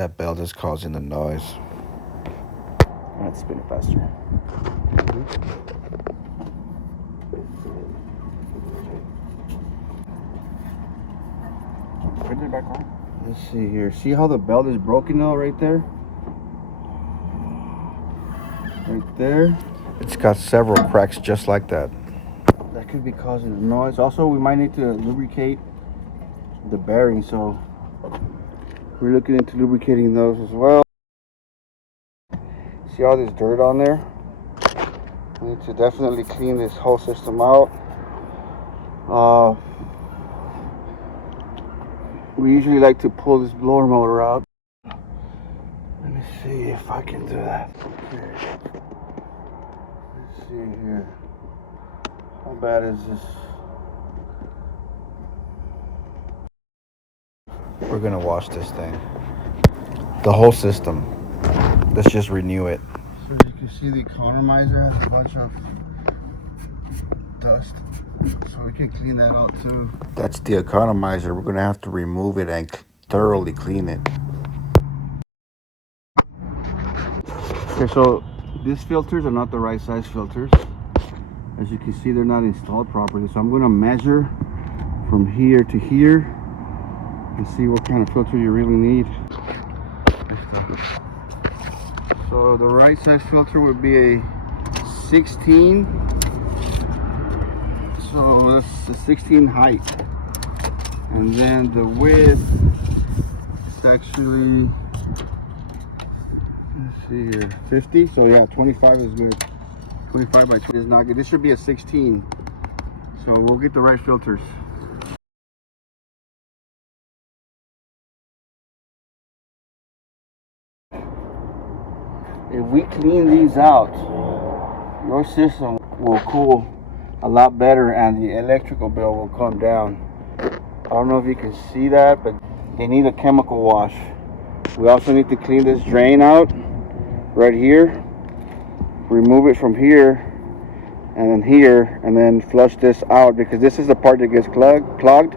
That belt is causing the noise. Let's spin it faster. Put it back on. Let's see here. See how the belt is broken now right there? Right there. It's got several cracks just like that. That could be causing the noise. Also, we might need to lubricate the bearings, so we're looking into lubricating those as well. See all this dirt on there? We need to definitely clean this whole system out. We usually like to pull this blower motor out. Let me see if I can do that. Okay. Let's see here. How bad is this? We're gonna wash this thing. The whole system. Let's just renew it. So you can see the economizer has a bunch of dust. So we can clean that out too. That's the economizer. We're gonna have to remove it and thoroughly clean it. Okay, so these filters are not the right size filters. As you can see, they're not installed properly. So I'm gonna measure from here to here and see what kind of filter you really need. So the right size filter would be a 16. So that's a 16 height. And then the width is actually, let's see here, 50. So yeah, 25 is good. 25 by 20 is not good. This should be a 16. So we'll get the right filters. If we clean these out, your system will cool a lot better and the electrical bill will come down. I don't know if you can see that, but they need a chemical wash. We also need to clean this drain out right here. Remove it from here and then flush this out, because this is the part that gets clogged.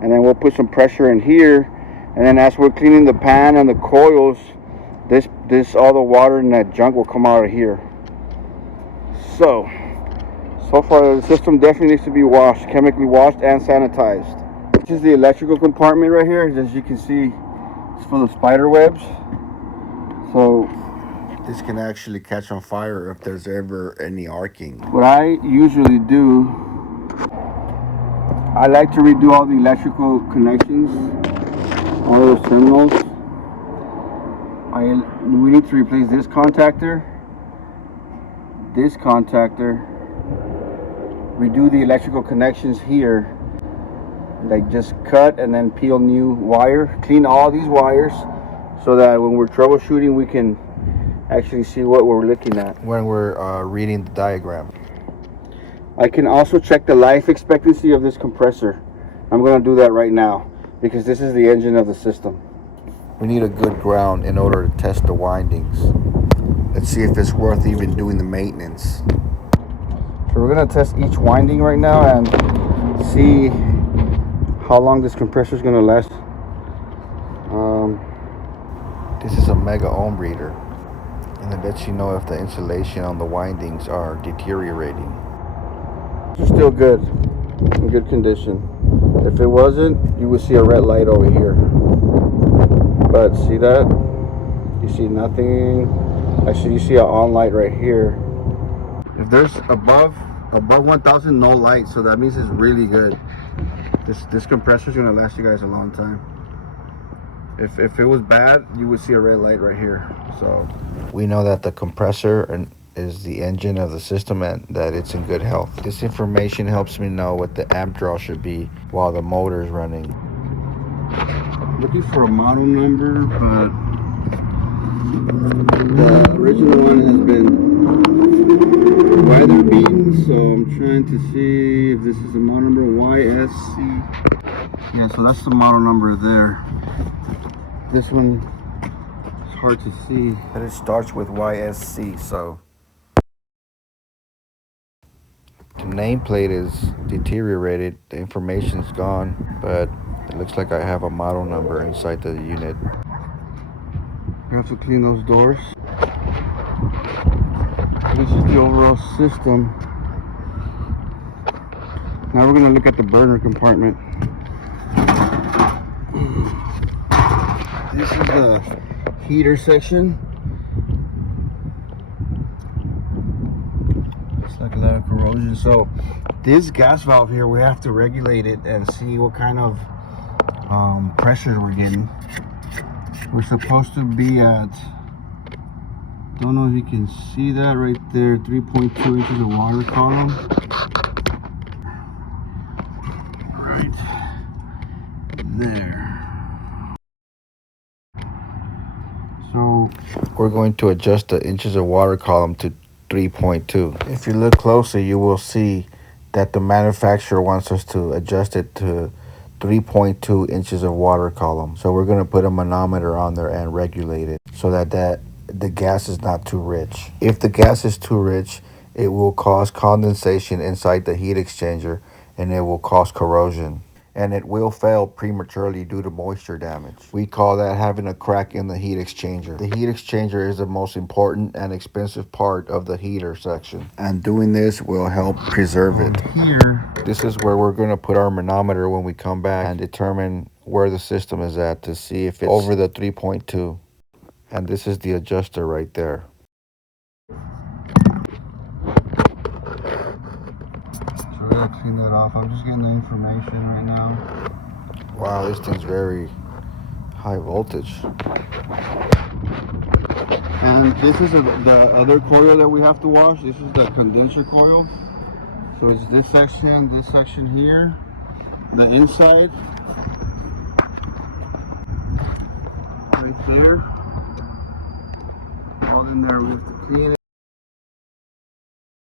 And then we'll put some pressure in here, and then as we're cleaning the pan and the coils, this all the water and that junk will come out of here. So far the system definitely needs to be washed, chemically washed and sanitized. This is the electrical compartment right here. As you can see, it's full of spider webs. So This can actually catch on fire if there's ever any arcing. what I usually do, I like to redo all the electrical connections, all those terminals. We need to replace this contactor, redo the electrical connections here, like just cut and then peel new wire, clean all these wires so that when we're troubleshooting we can actually see what we're looking at. When we're reading the diagram. I can also check the life expectancy of this compressor. I'm going to do that right now because this is the engine of the system. We need a good ground in order to test the windings. Let's see if it's worth even doing the maintenance. So we're going to test each winding right now and see how long this compressor is going to last. This is a mega ohm reader, and it lets you know if the insulation on the windings are deteriorating. It's still good, in good condition. If it wasn't, you would see a red light over here. But see that? You see nothing. Actually, you see an on light right here. If there's above 1,000, no light, so that means it's really good. This compressor is gonna last you guys a long time. If it was bad, you would see a red light right here. So We know that the compressor is the engine of the system and that it's in good health. This information helps me know what the amp draw should be while the motor is running. looking for a model number, but the original one has been weather beaten, so I'm trying to see if this is the model number YSC. Yeah, so that's the model number there. This one is hard to see. But it starts with YSC, so the nameplate is deteriorated, the information's gone, but it looks like I have a model number inside the unit. We have to clean those doors. This is the overall system. Now we're gonna look at the burner compartment. This is the heater section. It's like a lot of corrosion. So this gas valve here, we have to regulate it and see what kind of pressure we're getting. We're supposed to be at, don't know if you can see that right there, 3.2 inches of water column. Right there. So We're going to adjust the inches of water column to 3.2. If you look closer, you will see that the manufacturer wants us to adjust it to 3.2 inches of water column. So we're going to put a manometer on there and regulate it so that the gas is not too rich. If the gas is too rich, it will cause condensation inside the heat exchanger and it will cause corrosion. And it will fail prematurely due to moisture damage. We call that having a crack in the heat exchanger. The heat exchanger is the most important and expensive part of the heater section, and doing this will help preserve it. here, This is where we're going to put our manometer when we come back and determine where the system is at to see if it's over the 3.2. And this is the adjuster right there. so we gotta clean that off. I'm just getting the information right now. Wow, this thing's very high voltage. And this is the other coil that we have to wash. This is the condenser coil. So it's this section here, the inside, right there. All in there, we have to clean it.